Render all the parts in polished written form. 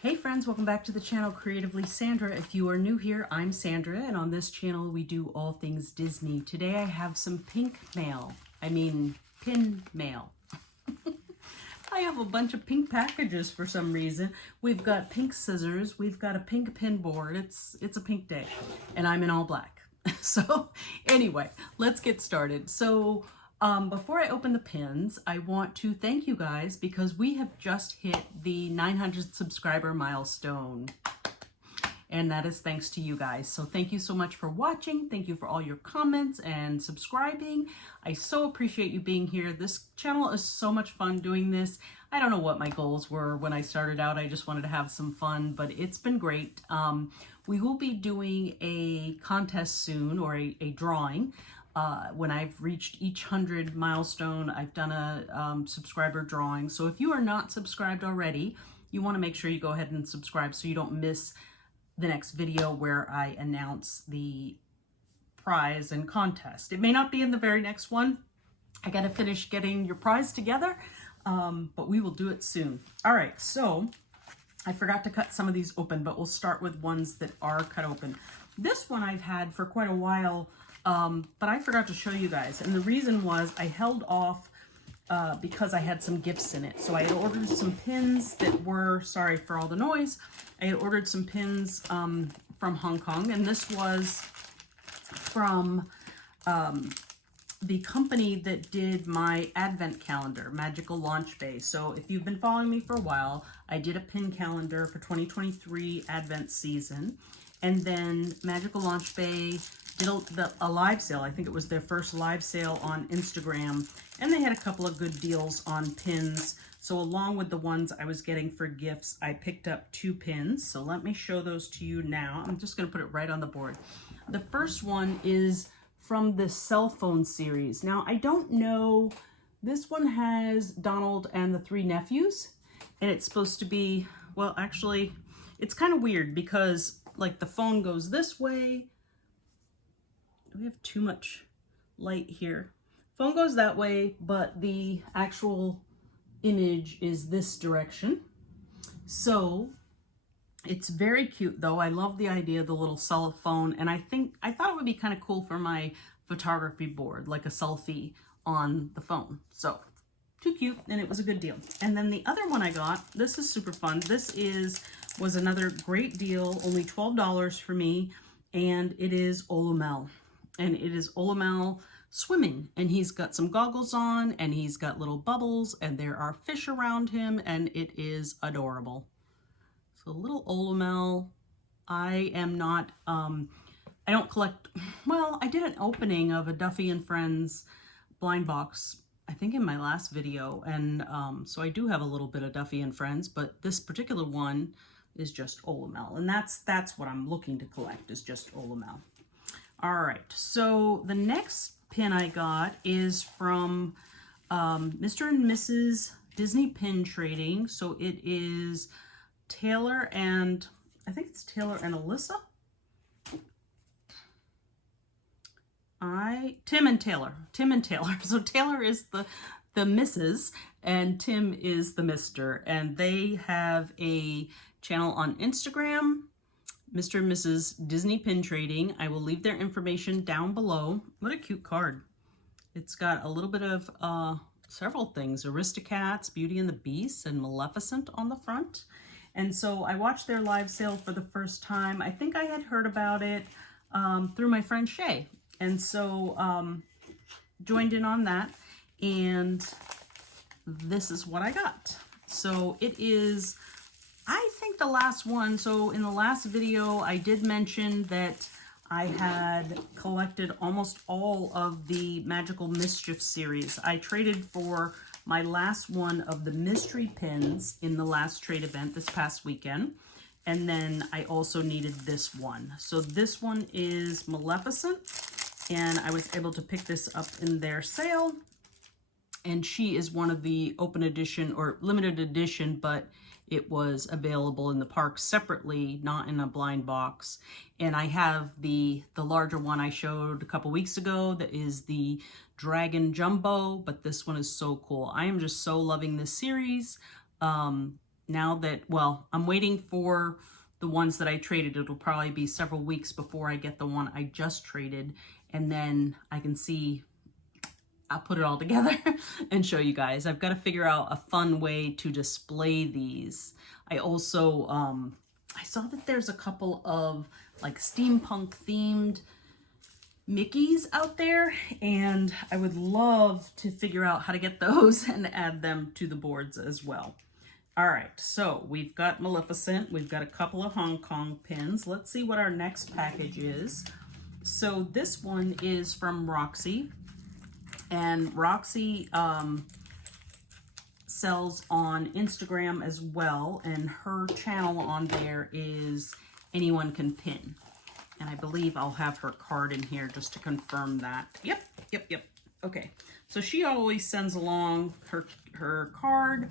Hey friends, welcome back to the channel Creatively Sandra. If you are new here, I'm Sandra, and on this channel we do all things Disney. Today I have some pin mail. I have a bunch of pink packages for some reason. We've got pink scissors, we've got a pink pin board. It's a pink day, and I'm in all black. So anyway, let's get started. So before I open the pins, I want to thank you guys because we have just hit the 900 subscriber milestone. And that is thanks to you guys. So thank you so much for watching. Thank you for all your comments and subscribing. I so appreciate you being here. This channel is so much fun doing this. I don't know what my goals were when I started out. I just wanted to have some fun, but it's been great. We will be doing a contest soon, or a drawing. When I've reached each 100 milestone, I've done a subscriber drawing. So if you are not subscribed already, you want to make sure you go ahead and subscribe so you don't miss the next video where I announce the prize and contest. It may not be in the very next one. I got to finish getting your prize together, but we will do it soon. All right, so I forgot to cut some of these open, but we'll start with ones that are cut open. This one I've had for quite a while, but I forgot to show you guys. And the reason was I held off because I had some gifts in it. So I had ordered some pins that were, sorry for all the noise, I had ordered some pins from Hong Kong, and this was from the company that did my advent calendar, Magical Launch Bay. So if you've been following me for a while, I did a pin calendar for 2023 advent season, and then Magical Launch Bay did a live sale. I think it was their first live sale on Instagram, and they had a couple of good deals on pins. So along with the ones I was getting for gifts, I picked up 2 pins. So let me show those to you now. I'm just gonna put it right on the board. The first one is from the cell phone series. Now I don't know, this one has Donald and the 3 nephews, and it's supposed to be, well actually, it's kind of weird because like the phone goes this way. We have too much light here. Phone goes that way, but the actual image is this direction. So it's very cute though. I love the idea of the little cell phone, and I thought it would be kind of cool for my photography board, like a selfie on the phone. So too cute, and it was a good deal. And then the other one I got, this is super fun. This was another great deal, only $12 for me, and it is Olumel. And it is Olumel swimming, and he's got some goggles on, and he's got little bubbles, and there are fish around him, and it is adorable. So little Olumel. I am not, I don't collect, well, I did an opening of a Duffy and Friends blind box, I think in my last video, and so I do have a little bit of Duffy and Friends, but this particular one is just Olumel, and that's what I'm looking to collect, is just Olumel. All right, so the next pin I got is from Mr. and Mrs. Disney Pin Trading. So it is Taylor and, I think it's Taylor and Alyssa. Tim and Taylor. So Taylor is the Mrs. and Tim is the Mr. And they have a channel on Instagram, Mr. and Mrs. Disney Pin Trading. I will leave their information down below. What a cute card. It's got a little bit of several things, Aristocats, Beauty and the Beast, and Maleficent on the front. And so I watched their live sale for the first time. I think I had heard about it through my friend Shay. And so joined in on that, and this is what I got. So it is, I think the last one, so in the last video, I did mention that I had collected almost all of the Magical Mischief series. I traded for my last one of the mystery pins in the last trade event this past weekend. And then I also needed this one. So this one is Maleficent, and I was able to pick this up in their sale. And she is one of the open edition or limited edition, but it was available in the park separately, not in a blind box. And I have the larger one I showed a couple weeks ago that is the Dragon Jumbo, but this one is so cool. I am just so loving this series. now that, well, I'm waiting for the ones that I traded. It'll probably be several weeks before I get the one I just traded, and then I can see, I'll put it all together and show you guys. I've got to figure out a fun way to display these. I also, I saw that there's a couple of like steampunk themed Mickeys out there, and I would love to figure out how to get those and add them to the boards as well. All right, so we've got Maleficent. We've got a couple of Hong Kong pins. Let's see what our next package is. So this one is from Roxy, and Roxy sells on Instagram as well, and her channel on there is Anyone Can Pin. And I believe I'll have her card in here just to confirm that. Yep. Okay, so she always sends along her card.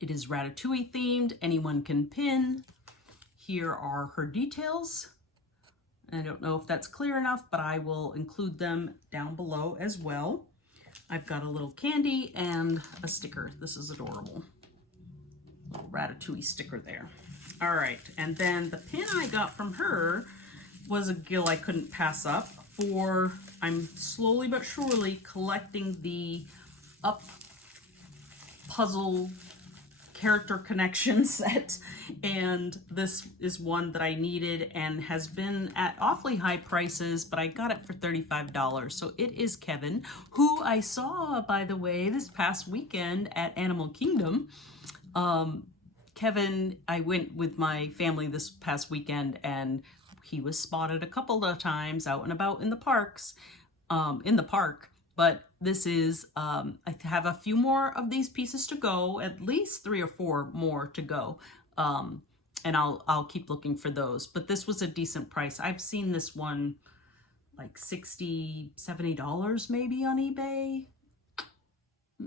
It is Ratatouille themed, Anyone Can Pin. Here are her details. I don't know if that's clear enough, but I will include them down below as well. I've got a little candy and a sticker. This is adorable. Little Ratatouille sticker there. All right, and then the pin I got from her was a gill I couldn't pass up for, I'm slowly but surely collecting the Up puzzle character connection set, and this is one that I needed and has been at awfully high prices, but I got it for $35. So it is Kevin, who I saw, by the way, this past weekend at Animal Kingdom. Kevin, I went with my family this past weekend, and he was spotted a couple of times out and about in the parks, in the park. But this is, I have a few more of these pieces to go, at least 3 or 4 more to go. And I'll keep looking for those. But this was a decent price. I've seen this one like $60, $70 maybe on eBay.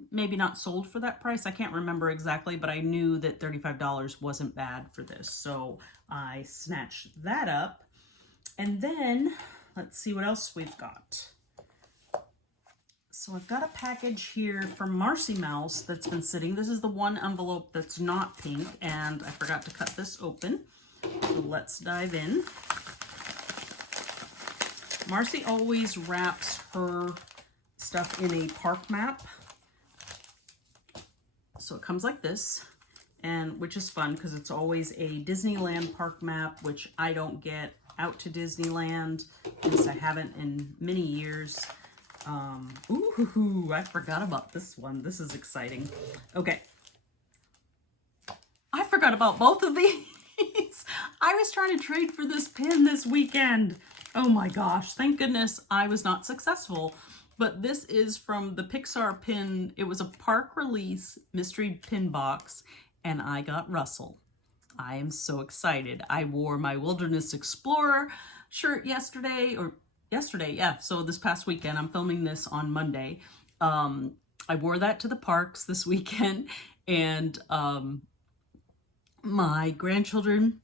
Maybe not sold for that price. I can't remember exactly, but I knew that $35 wasn't bad for this. So I snatched that up. And then let's see what else we've got. So I've got a package here from Marcy Mouse that's been sitting. This is the one envelope that's not pink, and I forgot to cut this open. So let's dive in. Marcy always wraps her stuff in a park map. So it comes like this, and which is fun because it's always a Disneyland park map, which I don't get out to Disneyland, at least I haven't in many years. Ooh, I forgot about this one. This is exciting. Okay. I forgot about both of these. I was trying to trade for this pin this weekend. Oh my gosh. Thank goodness I was not successful. But this is from the Pixar pin. It was a park release mystery pin box, and I got Russell. I am so excited. I wore my Wilderness Explorer shirt yesterday, yeah. So this past weekend, I'm filming this on Monday. I wore that to the parks this weekend, and my grandchildren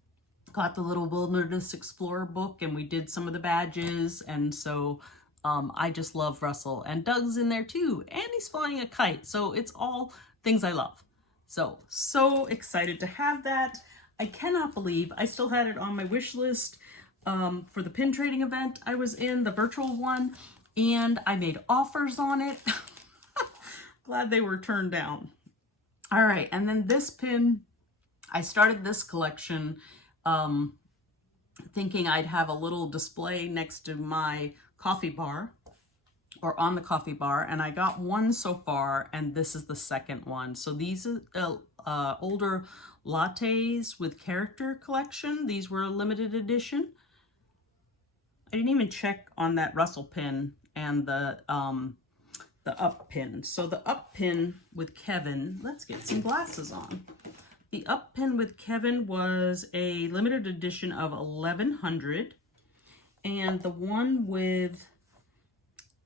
got the little Wilderness Explorer book, and we did some of the badges, and so I just love Russell. And Doug's in there too, and he's flying a kite, so it's all things I love. So excited to have that. I cannot believe I still had it on my wish list for the pin trading event I was in, the virtual one, and I made offers on it. Glad they were turned down. All right, and then this pin, I started this collection thinking I'd have a little display next to my coffee bar, or on the coffee bar, and I got one so far, and this is the second one. So these are older lattes with character collection. These were a limited edition. I didn't even check on that Russell pin and the up pin. So the up pin with Kevin, let's get some glasses on. The up pin with Kevin was a limited edition of 1100, and the one with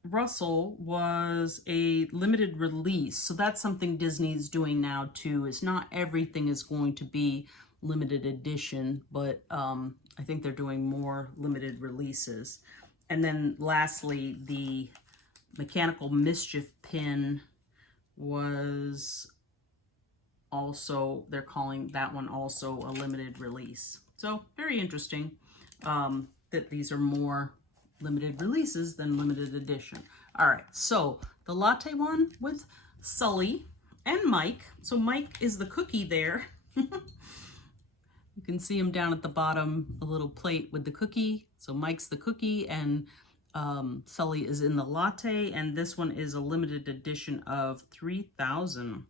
Russell was a limited release. So that's something Disney's doing now too, is not everything is going to be limited edition, but I think they're doing more limited releases. And then lastly, the Mechanical Mischief pin was also, they're calling that one also a limited release. So very interesting that these are more limited releases than limited edition. All right, so the latte one with Sully and Mike. So Mike is the cookie there. You can see him down at the bottom, a little plate with the cookie. So Mike's the cookie and Sully is in the latte, and this one is a limited edition of 3,000.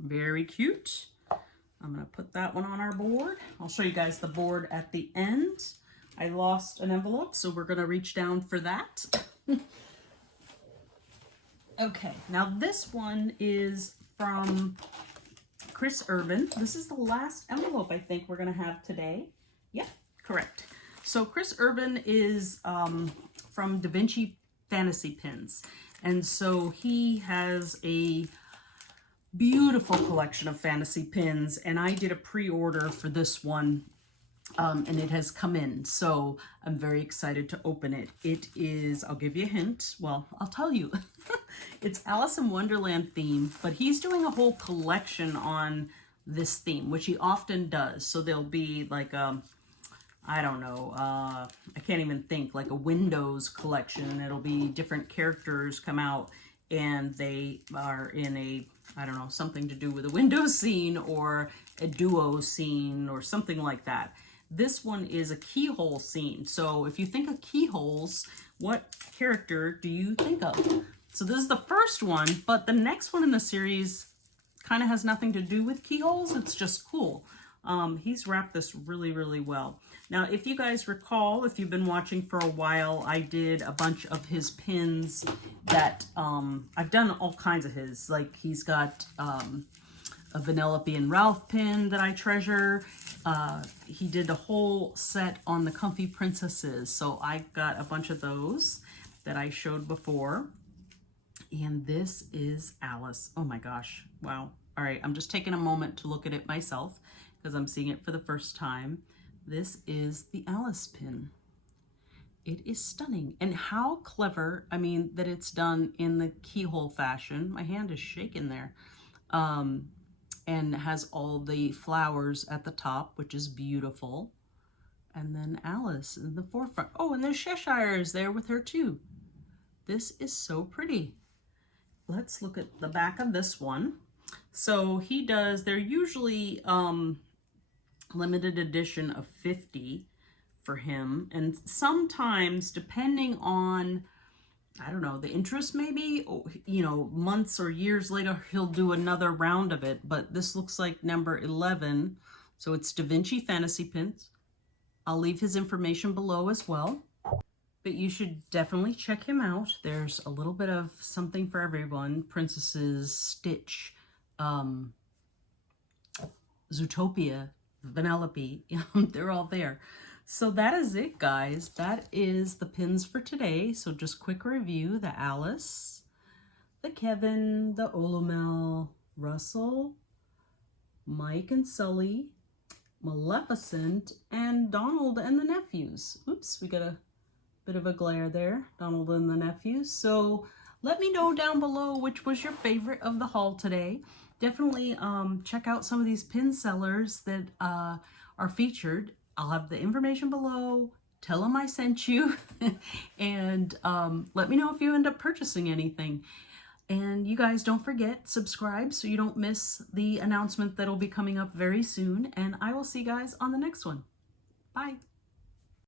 Very cute. I'm gonna put that one on our board. I'll show you guys the board at the end. I lost an envelope, so we're gonna reach down for that. Okay, now this one is from Chris Urvan. This is the last envelope I think we're gonna have today. Yeah, correct. So Chris Urvan is from Da Vinci Fantasy Pins. And so he has a beautiful collection of fantasy pins, and I did a pre-order for this one, and it has come in. So I'm very excited to open it. It is, I'll give you a hint. Well, I'll tell you. It's Alice in Wonderland theme, but he's doing a whole collection on this theme, which he often does. So there'll be like I don't know, I can't even think, like a Windows collection. It'll be different characters come out and they are in a, I don't know, something to do with a Windows scene or a duo scene or something like that. This one is a keyhole scene. So if you think of keyholes, what character do you think of? So this is the first one, but the next one in the series kind of has nothing to do with keyholes. It's just cool. He's wrapped this really, really well. Now, if you guys recall, if you've been watching for a while, I did a bunch of his pins that, I've done all kinds of his. Like, he's got a Vanellope and Ralph pin that I treasure. He did a whole set on the Comfy Princesses. So I got a bunch of those that I showed before. And this is Alice. Oh my gosh. Wow. All right. I'm just taking a moment to look at it myself because I'm seeing it for the first time. This is the Alice pin. It is stunning. And how clever, I mean, that it's done in the keyhole fashion. My hand is shaking there. And has all the flowers at the top, which is beautiful. And then Alice in the forefront. Oh, and there's Cheshire is there with her too. This is so pretty. Let's look at the back of this one. So he does, they're usually limited edition of 50 for him. And sometimes, depending on, I don't know, the interest maybe, you know, months or years later, he'll do another round of it. But this looks like number 11. So it's Da Vinci Fantasy Pins. I'll leave his information below as well. But you should definitely check him out. There's a little bit of something for everyone. Princesses, Stitch, Zootopia, Vanellope, they're all there. So that is it, guys. That is the pins for today. So just quick review: the Alice, the Kevin, the Olomel, Russell, Mike and Sully, Maleficent, and Donald and the Nephews. Oops, we got a bit of a glare there. Donald and the Nephews. So let me know down below which was your favorite of the haul today. Definitely check out some of these pin sellers that are featured. I'll have the information below. Tell them I sent you. And let me know if you end up purchasing anything. And you guys don't forget, subscribe so you don't miss the announcement that'll be coming up very soon. And I will see you guys on the next one. Bye.